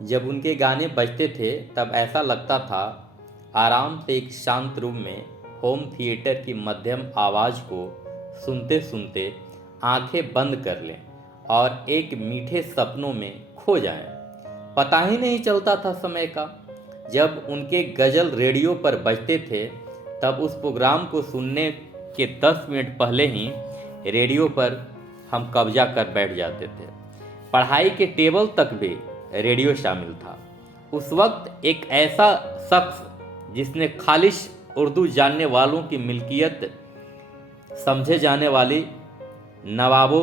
जब उनके गाने बजते थे तब ऐसा लगता था आराम से एक शांत रूम में होम थिएटर की मध्यम आवाज़ को सुनते सुनते आंखें बंद कर लें और एक मीठे सपनों में खो जाएं। पता ही नहीं चलता था समय का। जब उनके गज़ल रेडियो पर बजते थे तब उस प्रोग्राम को सुनने के 10 मिनट पहले ही रेडियो पर हम कब्जा कर बैठ जाते थे। पढ़ाई के टेबल तक भी रेडियो शामिल था। उस वक्त एक ऐसा शख्स जिसने खालिश उर्दू जानने वालों की मिल्कियत समझे जाने वाली नवाबों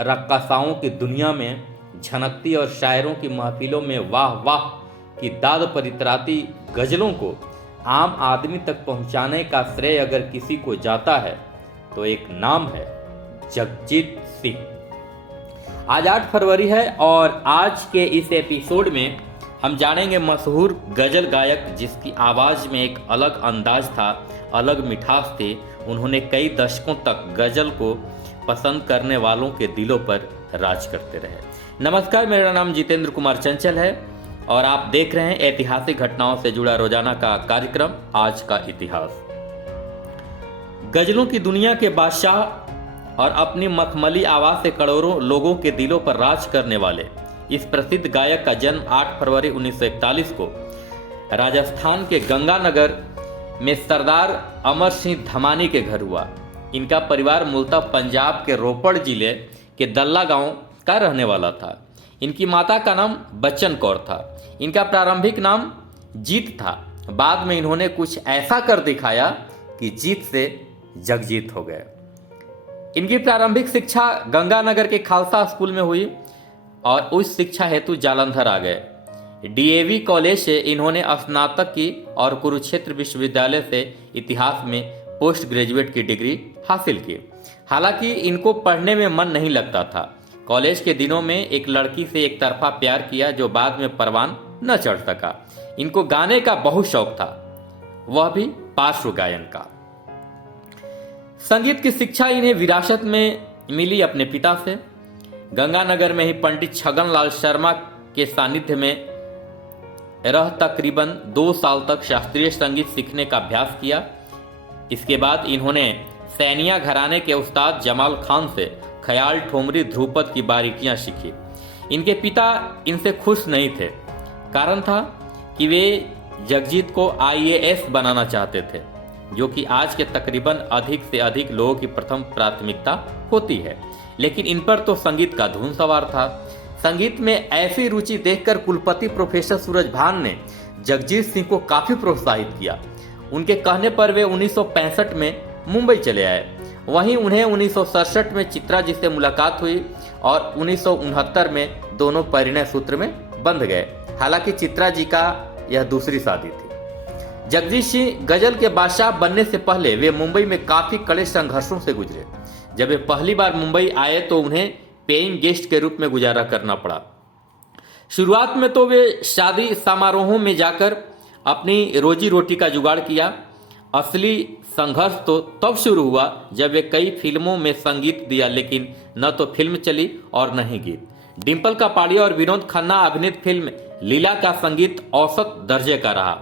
रक्कासाओं की दुनिया में झनकती और शायरों की महफिलों में वाह वाह की दाद पर इतराती गज़लों को आम आदमी तक पहुंचाने का श्रेय अगर किसी को जाता है तो एक नाम है जगजीत सिंह। आज 8 फरवरी है और आज के इस एपिसोड में हम जानेंगे मशहूर गज़ल गायक जिसकी आवाज़ में एक अलग अंदाज था, अलग मिठास थी। उन्होंने कई दशकों तक गज़ल को पसंद करने वालों के दिलों पर राज करते रहे। नमस्कार, मेरा नाम जितेंद्र कुमार चंचल है और आप देख रहे हैं ऐतिहासिक घटनाओं से जुड़ा रोजाना का कार्यक्रम आज का इतिहास। गज़लों की दुनिया के बादशाह और अपनी मखमली आवाज़ से करोड़ों लोगों के दिलों पर राज करने वाले इस प्रसिद्ध गायक का जन्म 8 फरवरी 1941 को राजस्थान के गंगानगर में सरदार अमर सिंह धमानी के घर हुआ। इनका परिवार मूलतः पंजाब के रोपड़ जिले के दल्ला गांव का रहने वाला था। इनकी माता का नाम बच्चन कौर था। इनका प्रारंभिक नाम जीत था। बाद में इन्होंने कुछ ऐसा कर दिखाया कि जीत से जगजीत हो गए। इनकी प्रारंभिक शिक्षा गंगानगर के खालसा स्कूल में हुई और उस शिक्षा हेतु जालंधर आ गए। डीएवी कॉलेज से इन्होंने स्नातक की और कुरुक्षेत्र विश्वविद्यालय से इतिहास में पोस्ट ग्रेजुएट की डिग्री हासिल की। हालांकि इनको पढ़ने में मन नहीं लगता था। कॉलेज के दिनों में एक लड़की से एक तरफा प्यार किया जो बाद में परवान न चढ़ सका। इनको गाने का बहुत शौक था, वह भी पार्श्व गायन का। संगीत की शिक्षा इन्हें विरासत में मिली अपने पिता से। गंगानगर में ही पंडित छगन लाल शर्मा के सानिध्य में रह तकरीबन 2 साल तक शास्त्रीय संगीत सीखने का अभ्यास किया। इसके बाद इन्होंने सैनिया घराने के उस्ताद जमाल खान से ख्याल, ठुमरी, ध्रुपद की बारीकियां सीखी। इनके पिता इनसे खुश नहीं थे। कारण था कि वे जगजीत को आईएएस बनाना चाहते थे, जो कि आज के तकरीबन अधिक से अधिक लोगों की प्रथम प्राथमिकता होती है। लेकिन इन पर तो संगीत का धुन सवार था। संगीत में ऐसी रुचि देखकर कुलपति प्रोफेसर सूरज भान ने जगजीत सिंह को काफी प्रोत्साहित किया। उनके कहने पर वे 1965 में मुंबई चले आए। वहीं उन्हें 1967 में चित्रा जी से मुलाकात हुई और 1969 में दोनों परिणय सूत्र में बंध गए। हालांकि चित्रा जी का यह दूसरी शादी थी। जगजीत सिंह गजल के बादशाह बनने से पहले वे मुंबई में काफी कड़े संघर्षों से गुजरे। जब वे पहली बार मुंबई आए तो उन्हें पेइंग गेस्ट के रूप में गुजारा करना पड़ा। शुरुआत में तो वे शादी समारोहों में जाकर अपनी रोजी रोटी का जुगाड़ किया। असली संघर्ष तो तब शुरू हुआ जब वे कई फिल्मों में संगीत दिया, लेकिन न तो फिल्म चली और न ही गीत। डिम्पल कपाड़िया और विनोद खन्ना अभिनीत फिल्म लीला का संगीत औसत दर्जे का रहा।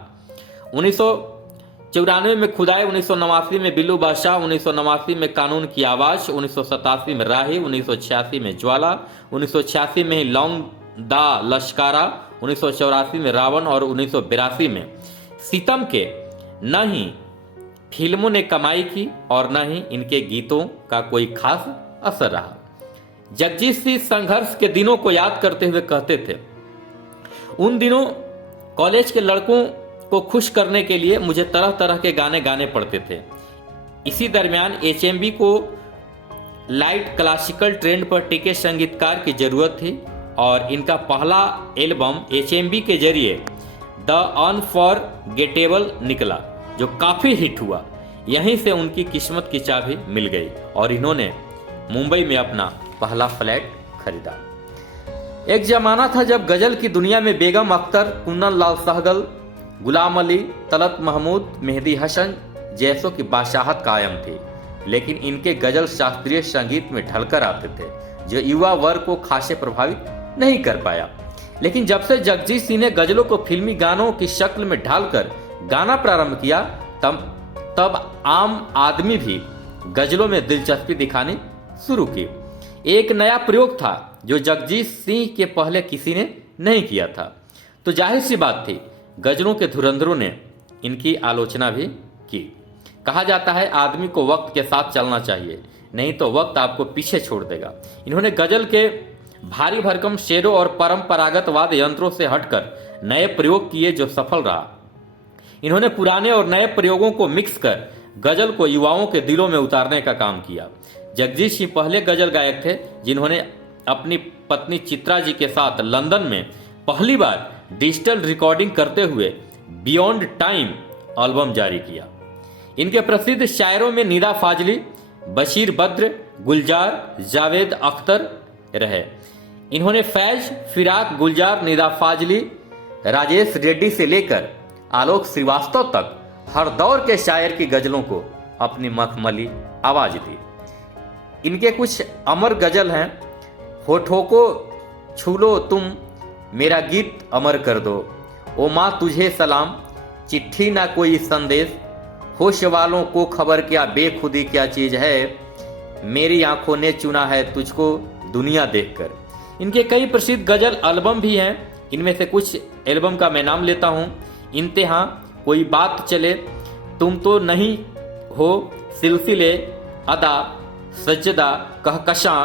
1994 में खुदाई, 1989 में बिल्लू बादशाह, 1989 में कानून की आवाज, 1987 में राही, 1986 में ज्वाला, 1986 में लौंग दा लश्कारा, 1984 में रावण और 1982 में सीतम के न ही फिल्मों ने कमाई की और न ही इनके गीतों का कोई खास असर रहा। जगजीत सिंह संघर्ष के दिनों को याद करते हुए कहते थे, उन दिनों कॉलेज के लड़कों को खुश करने के लिए मुझे तरह तरह के गाने गाने पड़ते थे। इसी दरमियान एचएमबी को लाइट क्लासिकल ट्रेंड पर टिके संगीतकार की जरूरत थी और इनका पहला एल्बम एचएमबी के जरिए द अनफॉरगेटेबल निकला, जो काफी हिट हुआ। यहीं से उनकी किस्मत की चाबी मिल गई और इन्होंने मुंबई में अपना पहला फ्लैट खरीदा। एक जमाना था जब गजल की दुनिया में बेगम अख्तर, कुन्नन लाल सहगल, गुलाम अली, तलत महमूद, मेहदी हसन जैसों की बादशाहत कायम थी। लेकिन इनके गजल शास्त्रीय संगीत में ढलकर आते थे, जो युवा वर्ग को खासे प्रभावित नहीं कर पाया। लेकिन जब से जगजीत सिंह ने गजलों को फिल्मी गानों की शक्ल में ढालकर गाना प्रारंभ किया तब आम आदमी भी गजलों में दिलचस्पी दिखानी शुरू की। एक नया प्रयोग था जो जगजीत सिंह के पहले किसी ने नहीं किया था। तो जाहिर सी बात थी, गजलों के धुरंधरों ने इनकी आलोचना भी की। कहा जाता है आदमी को वक्त के साथ चलना चाहिए, नहीं तो वक्त आपको पीछे छोड़ देगा। इन्होंने गजल के भारी भरकम शेरों और परंपरागत वाद्य यंत्रों से हटकर नए प्रयोग किए जो सफल रहा। इन्होंने पुराने और नए प्रयोगों को मिक्स कर गजल को युवाओं के दिलों में उतारने का काम किया। जगजीत सिंह पहले गजल गायक थे जिन्होंने अपनी पत्नी चित्रा जी के साथ लंदन में पहली बार डिजिटल रिकॉर्डिंग करते हुए बियॉन्ड टाइम एल्बम जारी किया। इनके प्रसिद्ध शायरों में निदा फाजली, बशीर बद्र, गुलजार, जावेद अख्तर रहे। इन्होंने फैज, फिराक, गुलजार, निदा फाजली, राजेश रेड्डी से लेकर आलोक श्रीवास्तव तक हर दौर के शायर की गजलों को अपनी मखमली आवाज दी। इनके कुछ अमर गजल हैं। होठों को छू लो तुम, मेरा गीत अमर कर दो, ओ माँ तुझे सलाम, चिट्ठी ना कोई संदेश, होश वालों को खबर क्या बेखुदी क्या चीज है, मेरी आंखों ने चुना है तुझको दुनिया देखकर। इनके कई प्रसिद्ध गजल एल्बम भी हैं। इनमें से कुछ एल्बम का मैं नाम लेता हूँ। इंतहा, कोई बात चले, तुम तो नहीं हो, सिलसिले, अदा, सज्जदा, कहकशां,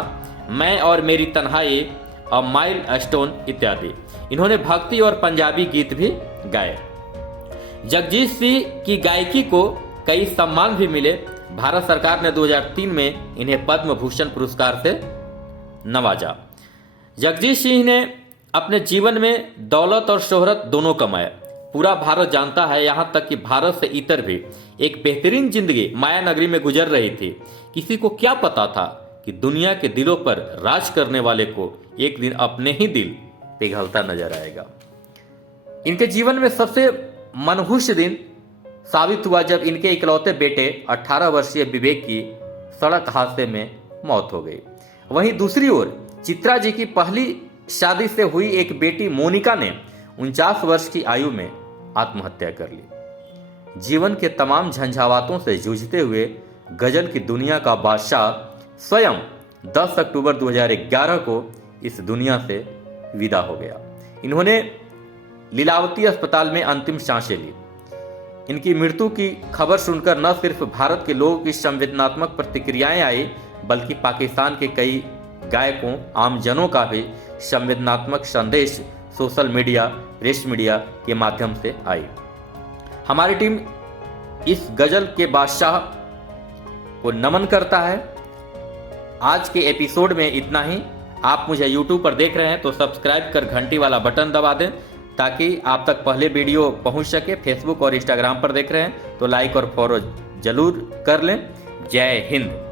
मैं और मेरी तन्हाई, और माइल स्टोन इत्यादि। इन्होंने भक्ति और पंजाबी गीत भी गाए। जगजीत सिंह की गायकी को कई सम्मान भी मिले। भारत सरकार ने 2003 में इन्हें पद्म भूषण पुरस्कार से नवाजा। जगजीत सिंह ने अपने जीवन में दौलत और शोहरत दोनों कमाए। पूरा भारत जानता है, यहाँ तक कि भारत से इतर भी एक बेहतरीन जिंदगी माया नगरी में गुजर रही थी। किसी को क्या पता था कि दुनिया के दिलों पर राज करने वाले को एक दिन अपने ही दिल पिघलता नजर आएगा। इनके जीवन में सबसे मनहूस दिन साबित हुआ जब इनके इकलौते बेटे 18 वर्षीय विवेक की सड़क हादसे में मौत हो गई। वहीं दूसरी ओर चित्रा जी की पहली शादी से हुई एक बेटी मोनिका ने 49 वर्ष की आयु में आत्महत्या कर ली। जीवन के तमाम झंझावातों से जूझते हुए गजल की दुनिया का बादशाह स्वयं 10 अक्टूबर 2011 को इस दुनिया से विदा हो गया। इन्होंने लीलावती अस्पताल में अंतिम सांसें ली। इनकी मृत्यु की खबर सुनकर न सिर्फ भारत के लोगों की संवेदनात्मक प्रतिक्रियाएं आई, बल्कि पाकिस्तान के कई गायकों, आमजनों का भी संवेदनात्मक संदेश सोशल मीडिया, प्रेस मीडिया के माध्यम से आई। हमारी टीम इस गजल के बादशाह को नमन करता है। आज के एपिसोड में इतना ही। आप मुझे YouTube पर देख रहे हैं तो सब्सक्राइब कर घंटी वाला बटन दबा दें ताकि आप तक पहले वीडियो पहुंच सके। फेसबुक और इंस्टाग्राम पर देख रहे हैं तो लाइक और फॉलो जरूर कर लें। जय हिंद।